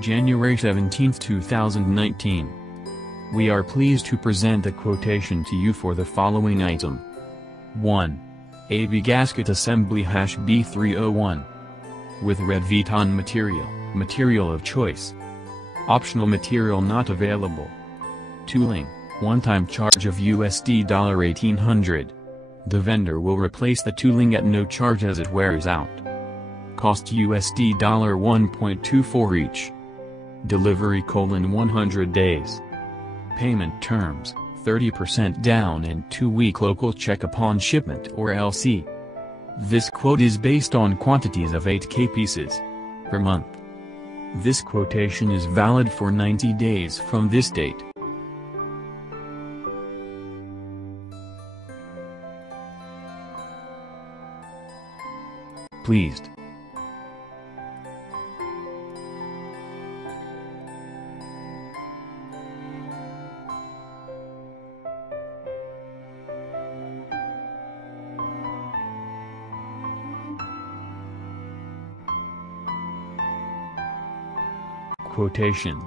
January 17, 2019. We are pleased to present the quotation to you for the following item. 1. AB gasket assembly B301. With red Vuitton material of choice. Optional material not available. Tooling, one-time charge of USD $1,800. The vendor will replace the tooling at no charge as it wears out. Cost USD $1.24 each. Delivery: 100 days. Payment terms: 30% down and 2-week local check upon shipment or LC. This quote is based on quantities of 8K pieces per month. This quotation is valid for 90 days from this date. Pleased. Quotation.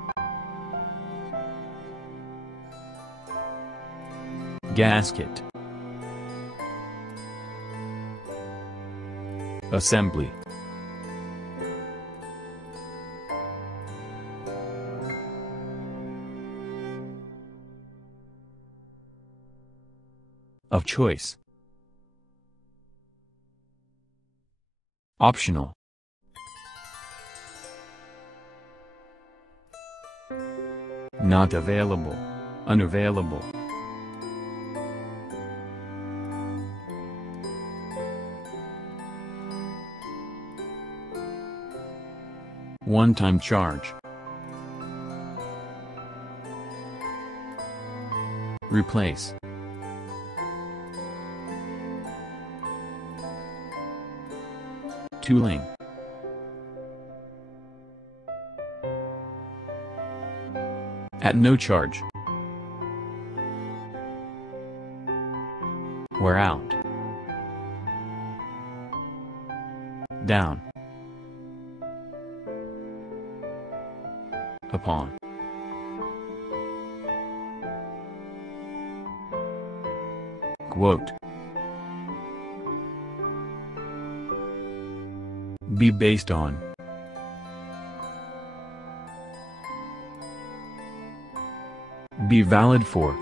Gasket. Assembly. Of choice. Optional. Not available, unavailable. One-time charge. Replace. Tooling. At no charge. Wear out. Down. Upon. Quote. Be based on. Be valid for.